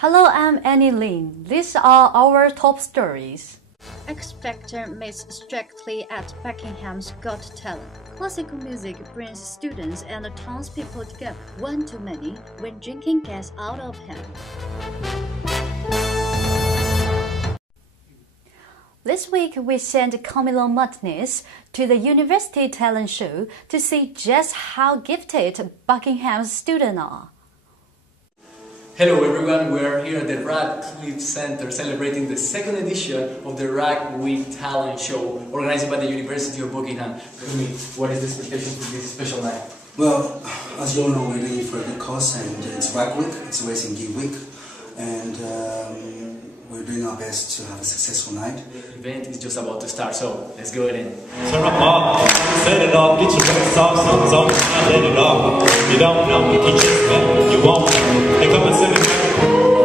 Hello, I'm Annie Lin. These are our top stories. X Factor meets strictly at Buckingham's Got Talent. Classical music brings students and the townspeople together. One too many when drinking gets out of hand. This week, we sent Camilo Martinez to the University Talent Show to see just how gifted Buckingham's students are. Hello everyone, we are here at the Radcliffe Center celebrating the second edition of the Radcliffe Talent Show organized by the University of Buckingham. Tell me, what is the expectation for this special night? Well, as you all know, we're doing it for a good cause, and it's Radcliffe, it's Racing Geek Week, and we're doing our best to have a successful night. The event is just about to start, so let's go in. Turn them up, set it off, get your records off, something's on the mind, let it off. You don't know, you just bet, you won't know. They come and send it back,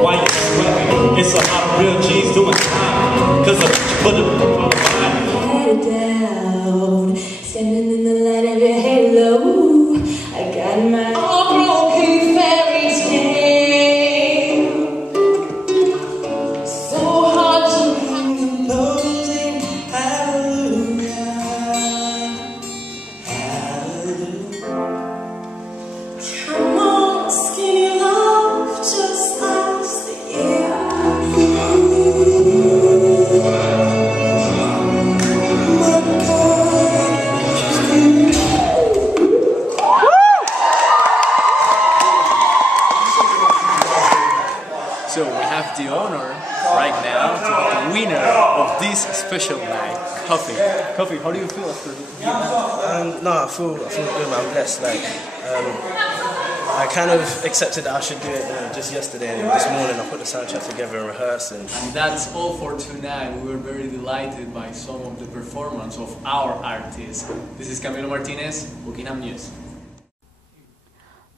why you sweating? It's a lot of real G's doing time, cause of what you put it on the mind. Head down, standing in the light of your halo, I got my broken fairy tale. So hard to find composing, hallelujah, hallelujah. Come on, skinny love, just last the year. So we have the honor right now to have the winner of this special night, Kofi. Kofi, how do you feel after the No, I feel good, man. I'm blessed. I kind of accepted that I should do it just yesterday, and this morning I put the soundtrack together and rehearsed. And that's all for tonight. We were very delighted by some of the performance of our artists. This is Camilo Martinez, Buckingham News.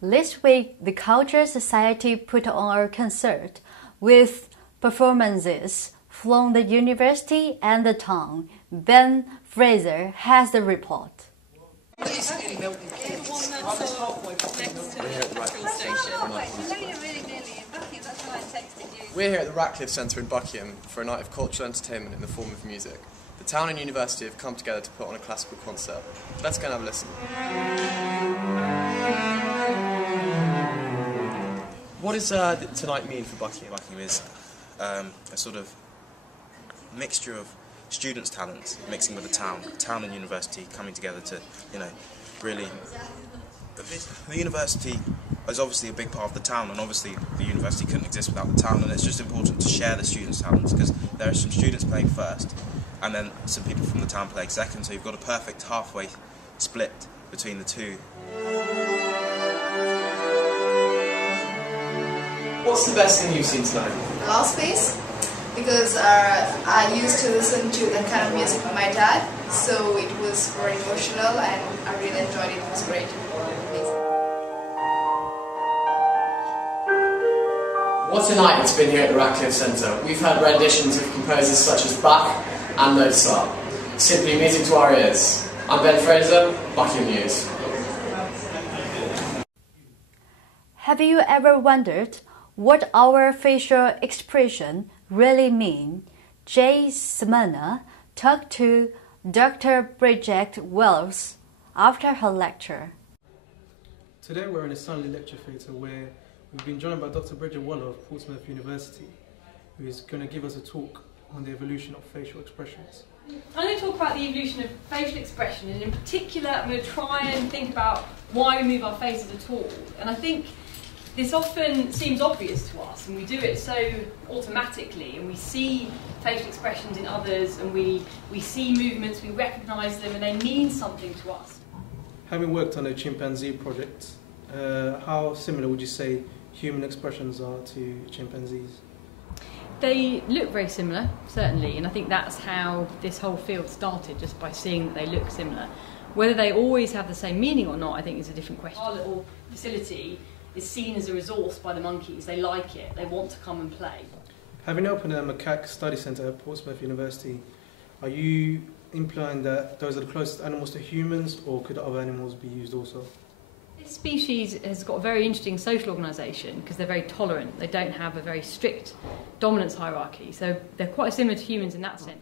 This week, the Culture Society put on a concert with performances from the university and the town. Ben Fraser has the report. We're here at the Radcliffe Centre in Buckingham for a night of cultural entertainment in the form of music. The town and university have come together to put on a classical concert. Let's go and have a listen. What does tonight mean for Buckingham? Buckingham is a sort of mixture of students' talents mixing with the town and university coming together to, really. The university is obviously a big part of the town, and obviously the university couldn't exist without the town, and it's just important to share the students' talents because there are some students playing first and then some people from the town playing second, so you've got a perfect halfway split between the two. What's the best thing you've seen tonight? The last piece, because I used to listen to that kind of music with my dad, so it was very emotional and I really enjoyed it. It was great. What a night it's been here at the Radcliffe Centre. We've had renditions of composers such as Bach and Mozart. Simply music to our ears. I'm Ben Fraser, Buckingham News. Have you ever wondered what our facial expression really mean? Jay Smyrna talked to Dr. Bridget Wells after her lecture. Today we're in a Sunday lecture theatre where we've been joined by Dr. Bridget Waller of Portsmouth University, who is going to give us a talk on the evolution of facial expressions. I'm going to talk about the evolution of facial expression, and in particular I'm going to try and think about why we move our faces at all. And I think this often seems obvious to us, and we do it so automatically, and we see facial expressions in others, and we see movements, we recognise them, and they mean something to us. Having worked on a chimpanzee project, how similar would you say human expressions are to chimpanzees? They look very similar, certainly, and I think that's how this whole field started, just by seeing that they look similar. Whether they always have the same meaning or not, I think, is a different question. Our little facility is seen as a resource by the monkeys. They like it, they want to come and play. Having opened a macaque study centre at Portsmouth University, are you implying that those are the closest animals to humans, or could other animals be used also? species has got a very interesting social organisation because they're very tolerant. They don't have a very strict dominance hierarchy, so they're quite similar to humans in that sense.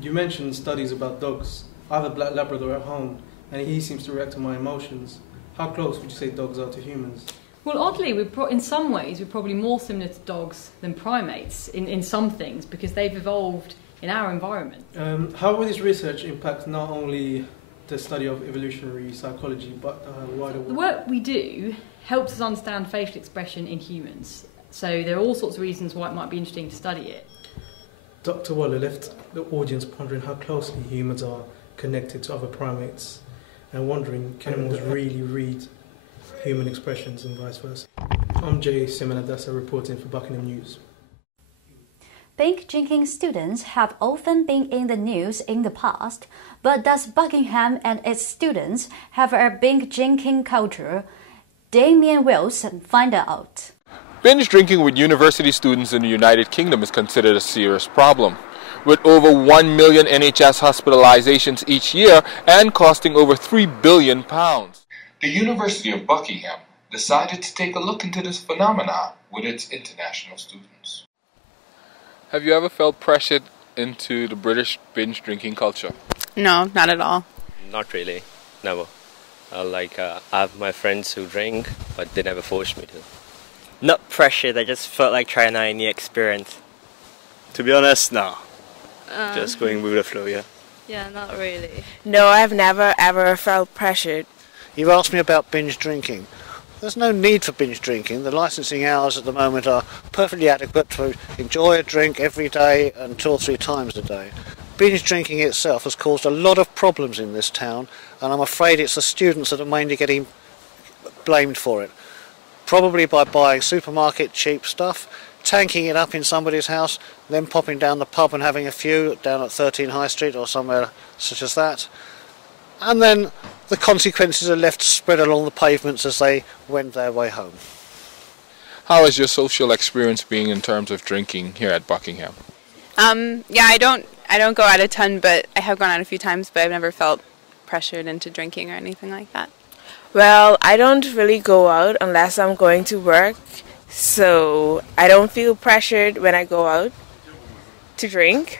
You mentioned studies about dogs. I have a black Labrador at home, and he seems to react to my emotions. How close would you say dogs are to humans? Well, oddly, in some ways, we're probably more similar to dogs than primates in some things because they've evolved in our environment. How will this research impact not only the study of evolutionary psychology, but wider work? The work we do helps us understand facial expression in humans. So there are all sorts of reasons why it might be interesting to study it. Dr. Waller left the audience pondering how closely humans are connected to other primates and wondering, can animals really read human expressions and vice versa? I'm Jay Simonadasa reporting for Buckingham News. Binge drinking students have often been in the news in the past, but does Buckingham and its students have a binge drinking culture? Damian Wilson find out. Binge drinking with university students in the United Kingdom is considered a serious problem, with over 1 million NHS hospitalizations each year and costing over £3 billion. The University of Buckingham decided to take a look into this phenomena with its international students. Have you ever felt pressured into the British binge drinking culture? No, not at all. Not really, never. I have my friends who drink, but they never forced me to. Not pressured, I just felt like trying out a new experience. To be honest, no. Just going with the flow, yeah. Yeah, not really. No, I've never ever felt pressured. You've asked me about binge drinking. There's no need for binge drinking. The licensing hours at the moment are perfectly adequate to enjoy a drink every day and 2 or 3 times a day. Binge drinking itself has caused a lot of problems in this town, and I'm afraid it's the students that are mainly getting blamed for it. Probably by buying supermarket cheap stuff, tanking it up in somebody's house, then popping down the pub and having a few down at 13 High Street or somewhere such as that. And then the consequences are left spread along the pavements as they wend their way home. How has your social experience been in terms of drinking here at Buckingham? Yeah, I don't go out a ton, but I have gone out a few times, but I've never felt pressured into drinking or anything like that. Well, I don't really go out unless I'm going to work, so I don't feel pressured when I go out to drink.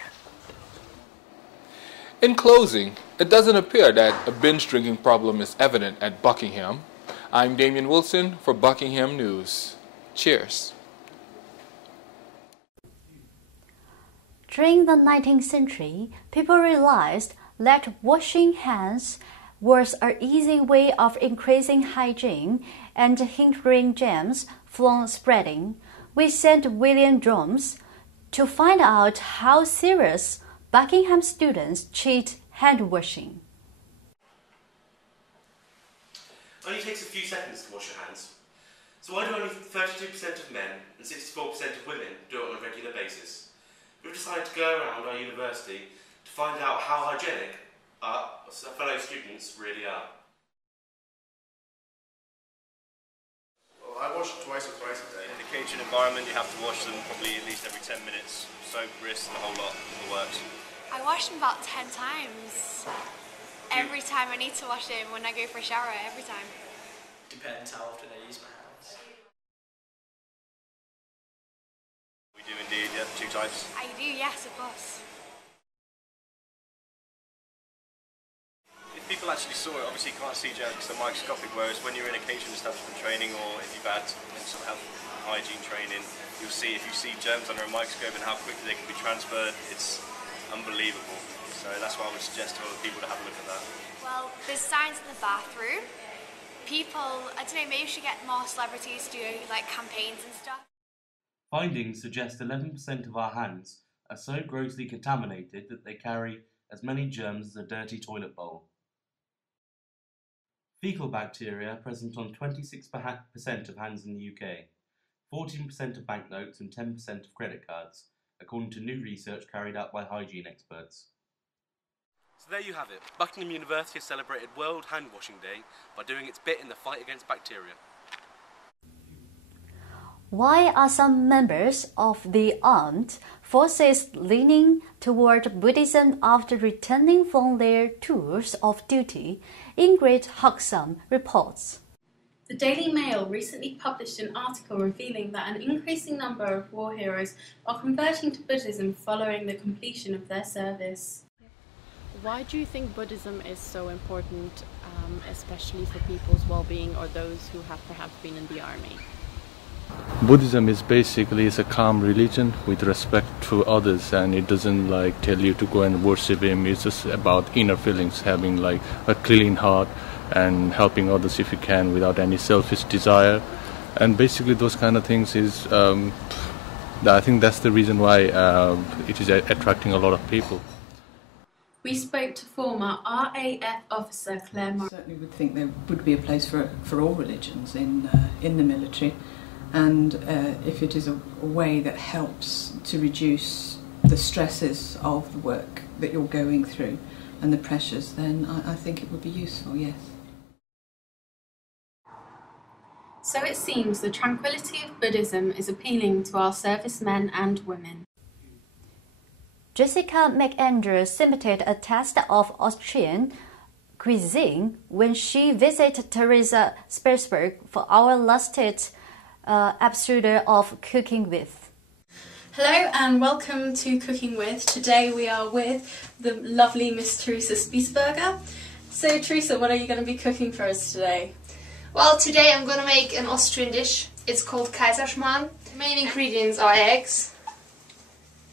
In closing, it doesn't appear that a binge drinking problem is evident at Buckingham. I'm Damian Wilson for Buckingham News. Cheers. During the 19th century, people realized that washing hands was an easy way of increasing hygiene and hindering germs from spreading. We sent William Jones to find out how serious Buckingham students treat hand washing. Only takes a few seconds to wash your hands. So why do only 32% of men and 64% of women do it on a regular basis? We've decided to go around our university to find out how hygienic our fellow students really are. Well, I wash twice or thrice a day. In the kitchen environment, you have to wash them probably at least every 10 minutes. Soap, wrists, and the whole lot of the works. I wash them about 10 times. Every time I need to wash them when I go for a shower, every time. Depends how often I use my hands. We do indeed, yeah, 2 times. I do, yes, of course. If people actually saw it, obviously you can't see germs because they're microscopic, whereas when you're in occasion establishment training or if you've had some health hygiene training, you'll see if you see germs under a microscope and how quickly they can be transferred, it's unbelievable. So that's why I would suggest to other people to have a look at that. Well, there's signs in the bathroom. People, I don't know, maybe we should get more celebrities to do like campaigns and stuff. Findings suggest 11% of our hands are so grossly contaminated that they carry as many germs as a dirty toilet bowl. Fecal bacteria are present on 26% of hands in the UK, 14% of banknotes and 10% of credit cards, according to new research carried out by hygiene experts. So there you have it. Buckingham University has celebrated World Hand Washing Day by doing its bit in the fight against bacteria. Why are some members of the armed forces leaning toward Buddhism after returning from their tours of duty? Ingrid Huxham reports. The Daily Mail recently published an article revealing that an increasing number of war heroes are converting to Buddhism following the completion of their service. Why do you think Buddhism is so important, especially for people's well-being or those who have perhaps been in the army? Buddhism is basically a calm religion with respect to others, and it doesn't like tell you to go and worship him. It's just about inner feelings, having like a clean heart and helping others if you can without any selfish desire. And basically those kind of things is I think that's the reason why it is attracting a lot of people. We spoke to former RAF officer Claire Morris. I certainly would think there would be a place for all religions in the military, and if it is a way that helps to reduce the stresses of the work that you're going through and the pressures, then I think it would be useful, yes. So it seems the tranquility of Buddhism is appealing to our servicemen and women. Jessica McAndrew submitted a test of Austrian cuisine when she visited Teresa Spersberg for our latest episode of Cooking With. Hello and welcome to Cooking With. Today we are with the lovely Miss Teresa Spiesberger. So Teresa, what are you going to be cooking for us today? Well, today I'm going to make an Austrian dish. It's called Kaiserschmarrn. The main ingredients are eggs,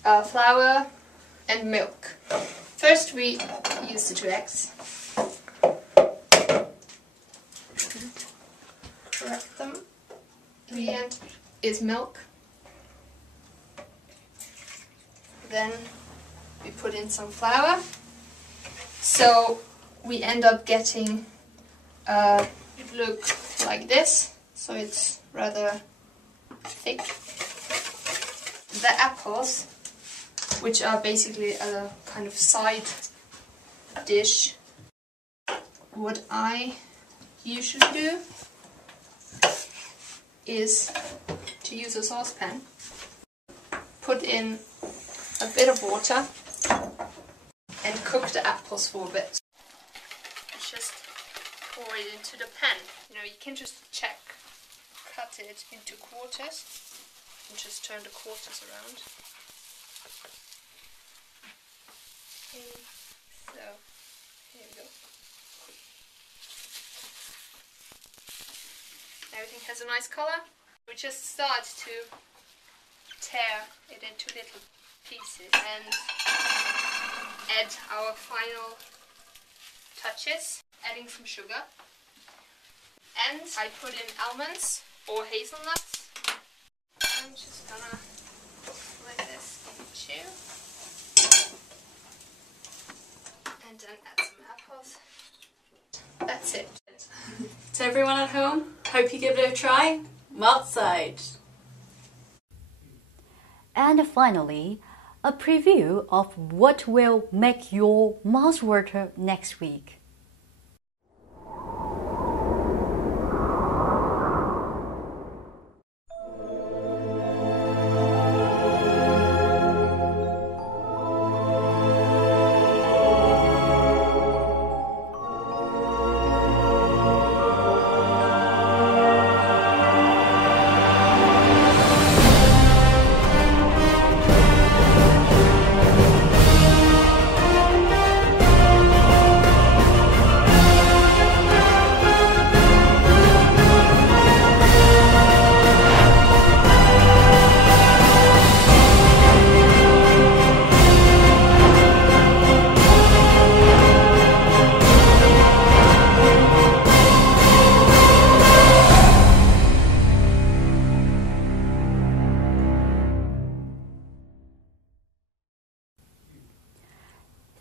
flour and milk. First we use the 2 eggs. Crack them. The end is milk. Then we put in some flour. So we end up getting it look like this. So it's rather thick. The apples, which are basically a kind of side dish. What I usually do is to use a saucepan, put in a bit of water and cook the apples for a bit. Just pour it into the pan. You know, you can just cut it into quarters and just turn the quarters around. Okay, so here we go. Everything has a nice color. We just start to tear it into little pieces and add our final touches, adding some sugar. And I put in almonds or hazelnuts. I'm just gonna let this into. And then add some apples. That's it. To everyone at home, hope you give it a try. Outside. And finally, a preview of what will make your mouth water next week.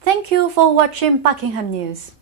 Thank you for watching Buckingham News.